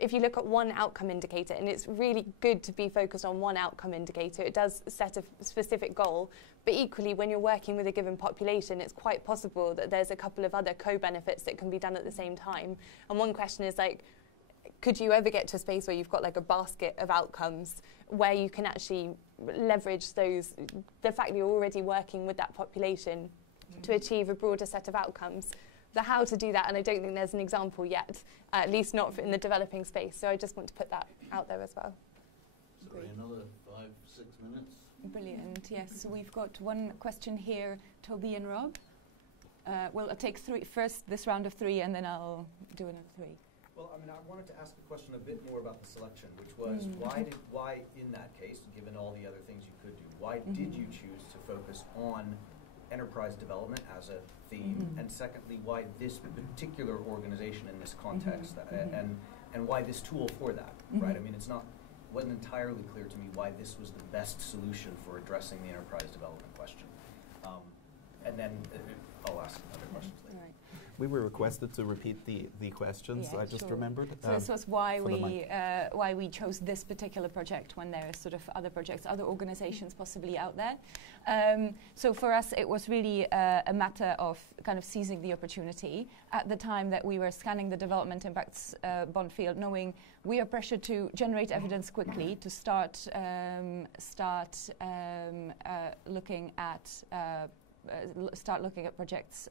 if you look at one outcome indicator, and it's really good to be focused on one outcome indicator, it does set a specific goal, but equally when you're working with a given population, it's quite possible that there's a couple of other co-benefits that can be done at the same time. And one question is like, could you ever get to a space where you've got like a basket of outcomes where you can actually leverage those, the fact that you're already working with that population to achieve a broader set of outcomes? The how to do that, and I don't think there's an example yet, at least not in the developing space. So I just want to put that out there as well. Sorry, another 5-6 minutes. Brilliant. Yes, so we've got one question here, Toby and Rob. Well, I'll take first this round of 3, and then I'll do another 3. Well, I mean, I wanted to ask the question a bit more about the selection, which was why in that case, given all the other things you could do, why did you choose to focus on enterprise development as a theme, and secondly, why this particular organization in this context, and why this tool for that, right? I mean, wasn't entirely clear to me why this was the best solution for addressing the enterprise development question. And then I'll ask other questions later. Right. We were requested to repeat the questions. Yeah, I just remembered. So this was why we chose this particular project when there are sort of other projects, other organizations possibly out there. So for us, it was really a matter of kind of seizing the opportunity at the time that we were scanning the development impacts bond field, knowing we are pressured to generate evidence quickly to start looking at projects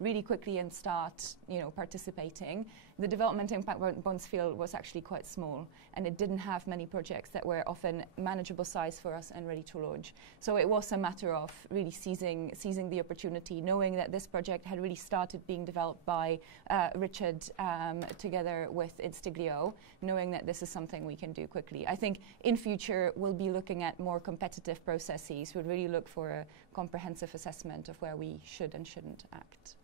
really quickly and start, participating. The development impact bonds field was actually quite small, and it didn't have many projects that were often manageable size for us and ready to launch. So it was a matter of really seizing the opportunity, knowing that this project had really started being developed by Richard together with Instiglio, knowing that this is something we can do quickly. I think in future we'll be looking at more competitive processes. We'll really look for a comprehensive assessment of where we should and shouldn't act.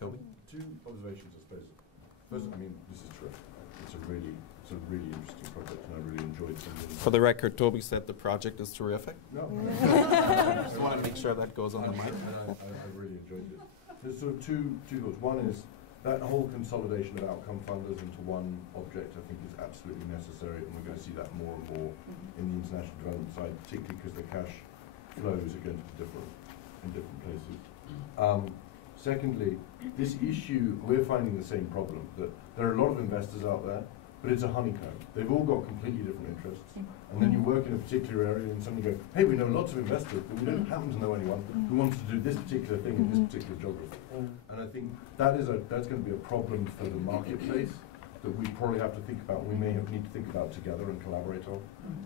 Toby? 2 observations, I suppose. First, I mean, this is terrific. It's a really interesting project, and I really enjoyed it. For the record, Toby said the project is terrific. No. I just want to make sure that goes on the mic. I really enjoyed it. There's sort of two thoughts. One is that whole consolidation of outcome funders into one object, I think, is absolutely necessary, and we're going to see that more and more in the international development side, particularly because the cash flows are going to be different. in different places. Secondly, this issue, we're finding the same problem, that there are a lot of investors out there, but it's a honeycomb. They've all got completely different interests. And then you work in a particular area and suddenly go, hey, we know lots of investors, but we don't happen to know anyone who wants to do this particular thing in this particular geography. And I think that's going to be a problem for the marketplace that we probably have to think about, we may need to think about together and collaborate on,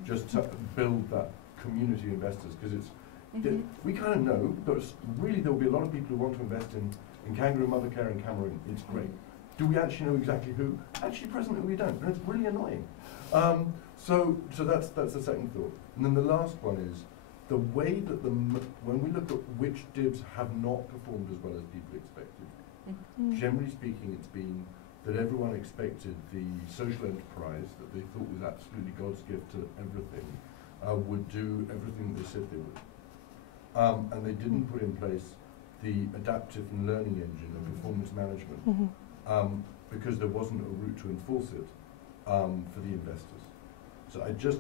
just to build that community of investors, because it's, we kind of know, but really there will be a lot of people who want to invest in kangaroo mother care in Cameroon. It's great. Do we actually know exactly who? Actually, presently we don't, and it's really annoying. So that's the second thought. And then the last one is the way that when we look at which DIBs have not performed as well as people expected, generally speaking, it's been that everyone expected the social enterprise that they thought was absolutely God's gift to everything would do everything they said they would. And they didn't put in place the adaptive and learning engine and performance management because there wasn't a route to enforce it for the investors. So I just,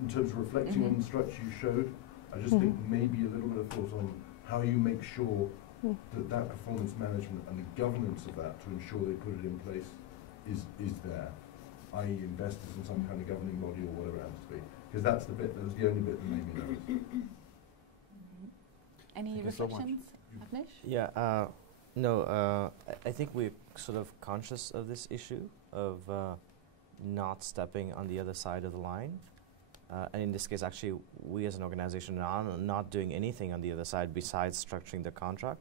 in terms of reflecting on the structure you showed, I just think maybe a little bit of thought on how you make sure that performance management and the governance of that to ensure they put it in place is there, i.e. investors in some kind of governing body or whatever it happens to be. Because that's the only bit that made me nervous. Any reflections, Avnish? Yeah, no, I think we're sort of conscious of this issue of not stepping on the other side of the line. And in this case, actually, we as an organization are not doing anything on the other side besides structuring the contract.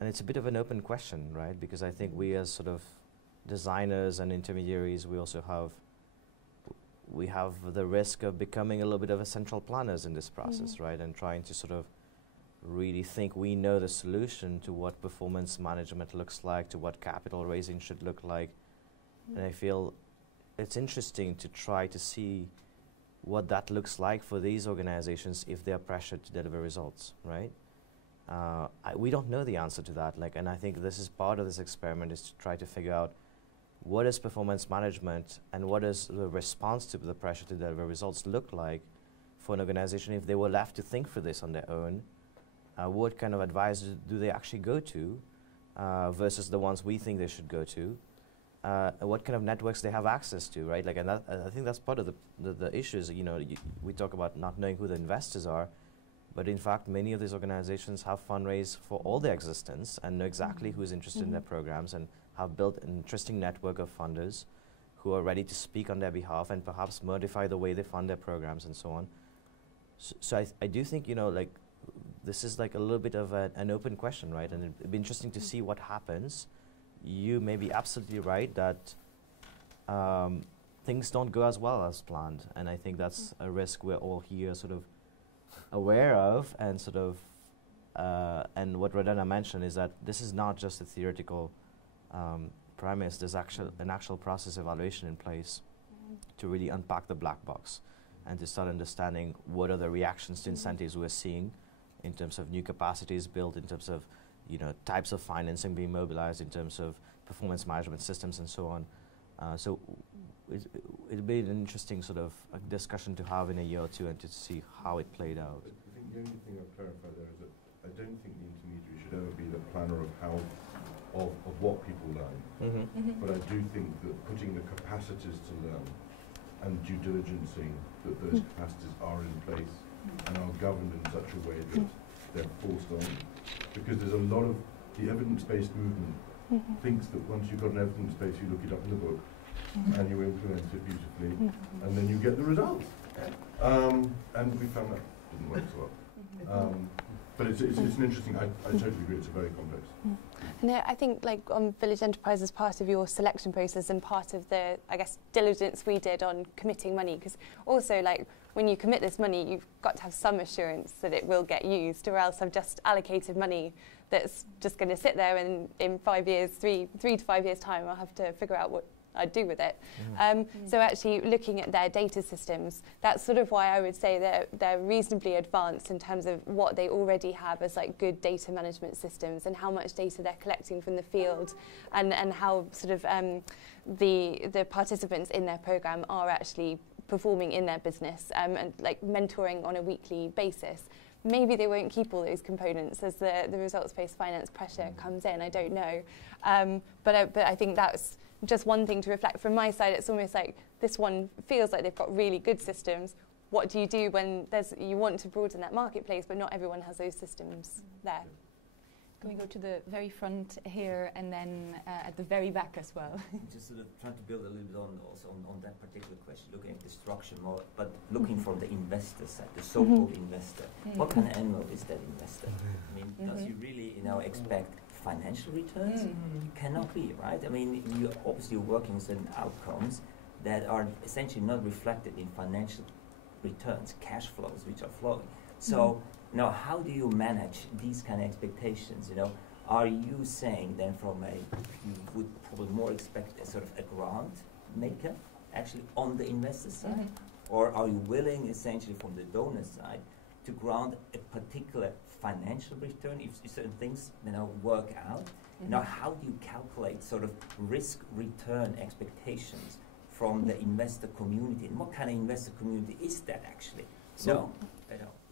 And it's a bit of an open question, right? Because I think we as sort of designers and intermediaries, we have the risk of becoming a little bit of a central planners in this process, right? And trying to sort of really think we know the solution to what performance management looks like, to what capital raising should look like. And I feel it's interesting to try to see what that looks like for these organizations if they are pressured to deliver results, right? We don't know the answer to that, and I think this is part of this experiment, is to try to figure out what is performance management and what does the response to the pressure to deliver results look like for an organization if they were left to think for this on their own. What kind of advice do they actually go to versus the ones we think they should go to? What kind of networks they have access to, right? And I think that's part of the issues. We talk about not knowing who the investors are, but in fact, many of these organizations have fundraised for all their existence and know exactly who's interested in their programs and have built an interesting network of funders who are ready to speak on their behalf and perhaps modify the way they fund their programs and so on. So I do think, this is a little bit of an open question, right? And it'd be interesting to see what happens. You may be absolutely right that things don't go as well as planned, and I think that's a risk we're all here sort of aware of, and sort of and what Radana mentioned is that this is not just a theoretical premise. There's an actual process evaluation in place to really unpack the black box and to start understanding what are the reactions to incentives we're seeing in terms of new capacities built, in terms of types of financing being mobilized, in terms of performance management systems and so on. So it'll be an interesting sort of discussion to have in a year or two and to see how it played out. I think the only thing I'll clarify there is that I don't think the intermediary should ever be the planner of what people learn. But I do think that putting the capacities to learn and due diligencing that those capacities are in place and are governed in such a way that they're forced on. Because there's a lot of the evidence-based movement thinks that once you've got an evidence base, you look it up in the book and you implement it beautifully, and then you get the results. And we found that didn't work so well. But it's an interesting, I totally agree, it's a very complex. And I think on Village Enterprise as part of your selection process and part of the, diligence we did on committing money, because also when you commit this money, you've got to have some assurance that it will get used, or else I've just allocated money that's just going to sit there, and in 5 years, 3 to 5 years time, I'll have to figure out what I'd do with it. So actually looking at their data systems, that's sort of why I would say that they're reasonably advanced in terms of what they already have as good data management systems and how much data they're collecting from the field, and how sort of the participants in their program are actually performing in their business, and mentoring on a weekly basis. maybe they won't keep all those components as the results-based finance pressure comes in. I don't know. But I think that's just one thing to reflect. From my side, it's almost like this one feels like they've got really good systems. What do you do when you want to broaden that marketplace, but not everyone has those systems there? Can we go to the very front here and then at the very back as well? Just sort of trying to build a little bit on that particular question, looking at the structure more, but looking from the investor side, the so-called investor. What kind of animal is that investor? I mean, does he really, expect financial returns? It cannot be, right? I mean, you're obviously working with certain outcomes that are essentially not reflected in financial returns, cash flows which are flowing. So. Now, how do you manage these kind of expectations? Are you saying then you would probably more expect a sort of a grant maker actually on the investor side? Or are you willing essentially from the donor side to grant a particular financial return if certain things work out? Now, how do you calculate sort of risk return expectations from the investor community? And what kind of investor community is that actually? So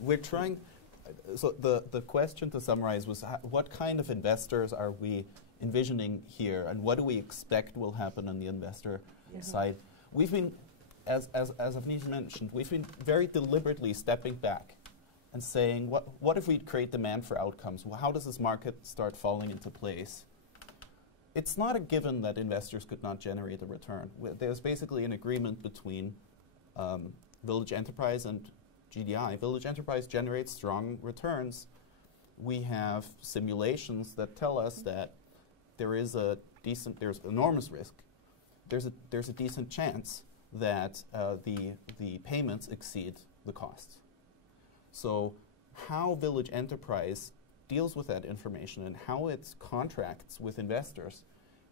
we're trying. So the question, to summarize, was what kind of investors are we envisioning here, and what do we expect will happen on the investor side? We've been, as Avneesh mentioned, we've been very deliberately stepping back and saying, what if we create demand for outcomes? Well, how does this market start falling into place? It's not a given that investors could not generate a return. There's basically an agreement between Village Enterprise and GDI. Village Enterprise generates strong returns. We have simulations that tell us that there's enormous risk. There's a decent chance that the payments exceed the costs. So how Village Enterprise deals with that information and how it contracts with investors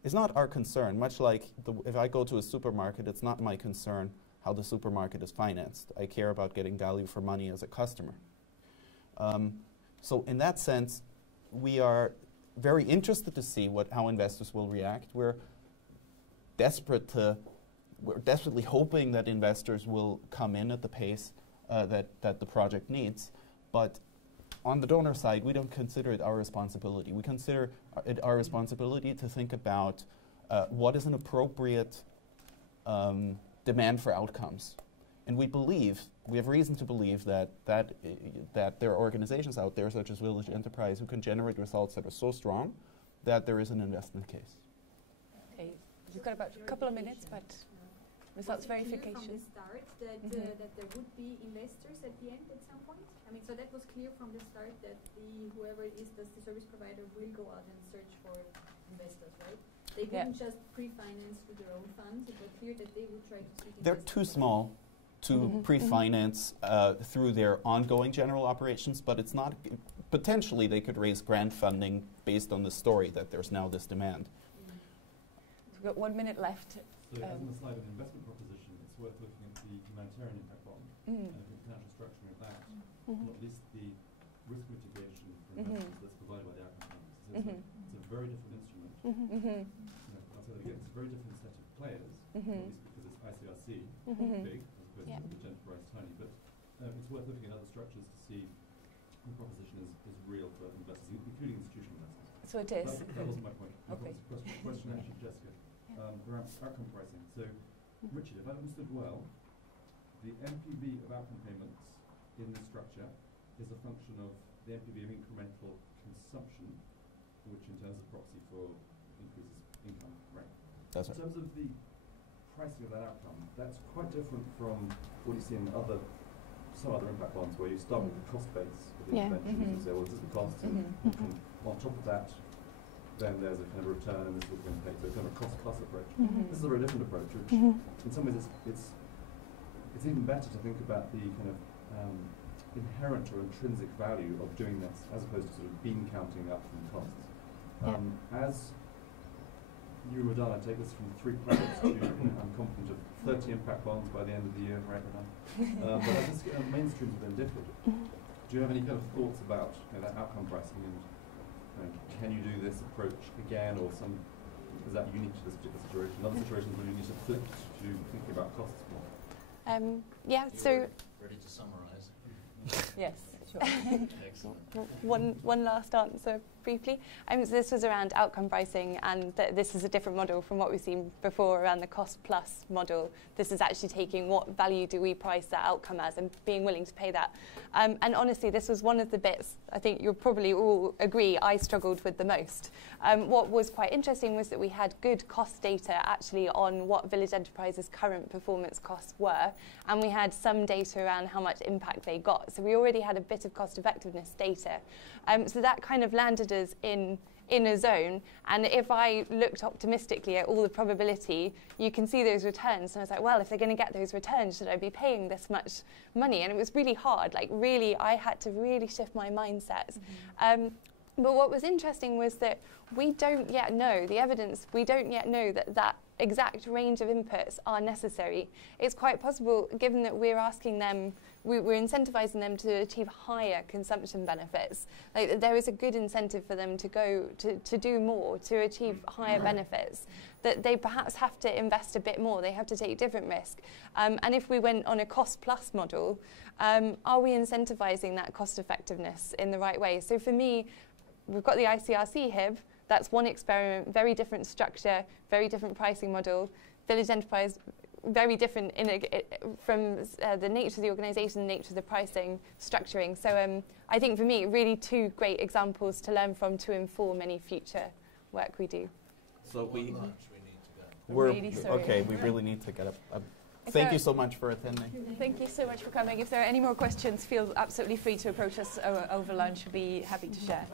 is not our concern. Much like if I go to a supermarket, it's not my concern how the supermarket is financed. I care about getting value for money as a customer. So in that sense, we are very interested to see how investors will react. We're desperately hoping that investors will come in at the pace that the project needs. But on the donor side, we don't consider it our responsibility. We consider it our responsibility to think about what is an appropriate demand for outcomes. And we have reason to believe that there are organizations out there, such as Village Enterprise, who can generate results that are so strong that there is an investment case. Okay, you've got about a couple of minutes, but results verification. From the start that there would be investors at the end at some point? I mean, so that was clear from the start that whoever it is, the service provider will go out and search for investors, right? They wouldn't just pre-finance through their own funds. It was clear that they would try to seek investors. They're too small to pre-finance through their ongoing general operations, but it's not. Potentially, they could raise grant funding based on the story that there's now this demand. We've got 1 minute left. So as on the slide of the investment proposition, it's worth looking at the humanitarian impact bond and the financial structuring of that, not least the risk mitigation for investors that's provided by the outcome funds. So it's a very different instrument. I'll say that again, it's a very different set of players, not least because it's ICRC, big, as opposed to Village Enterprise tiny, but it's worth looking at other structures to see the proposition is real for investors, including institutional investors. So it is. That wasn't my point. Okay. Question actually, Jessica. Around outcome pricing. So, Richard, if I understood well, the NPV of outcome payments in this structure is a function of the NPV of incremental consumption, which in turn is a proxy for increases income, right? That's right. In terms of the pricing of that outcome, that's quite different from what you see in some other impact bonds where you start with the cost base of the interventions and say, well, this is the cost, and on top of that, then there's a kind of return, and this is what we're going to pay. So kind of a cost-plus approach. This is a very different approach, which in some ways it's even better to think about the kind of inherent or intrinsic value of doing this, as opposed to sort of bean counting up from costs. As you, Radana, take this from 3 planets to, I'm confident of 30 impact bonds by the end of the year, right, Radana? But as this mainstreams have been differed, do you have any kind of thoughts about that outcome pricing and can you do this approach again, or is that unique to this particular situation? Other situations where you need to flip to thinking about costs more. So ready to summarize? Yes. One last answer briefly. So this was around outcome pricing, and this is a different model from what we've seen before around the cost plus model. This is actually taking what value do we price that outcome as and being willing to pay that. And honestly, this was one of the bits, I think you'll probably all agree, I struggled with the most. What was quite interesting was that we had good cost data actually on what Village Enterprise's current performance costs were, and we had some data around how much impact they got. So we already had a bit of cost effectiveness data. So that kind of landed us in a zone, and if I looked optimistically at all the probability, you can see those returns, and I was like, well, if they're going to get those returns, should I be paying this much money? And it was really hard, like really, I had to really shift my mindset. But what was interesting was that we don't yet know, the evidence, we don't yet know that that exact range of inputs are necessary. It's quite possible, given that we're asking them, we're incentivizing them to achieve higher consumption benefits. Like, there is a good incentive for them to go to do more, to achieve higher benefits, that they perhaps have to invest a bit more, they have to take different risk. And if we went on a cost plus model, are we incentivizing that cost effectiveness in the right way? So for me, we've got the ICRC HIB, that's one experiment, very different structure, very different pricing model. Village Enterprise, very different from the nature of the organisation, the nature of the pricing, structuring. So I think for me, really two great examples to learn from to inform any future work we do. So we really need to get up. Thank you so much for attending. Thank you so much for coming. If there are any more questions, feel absolutely free to approach us over lunch. We'll be happy to share.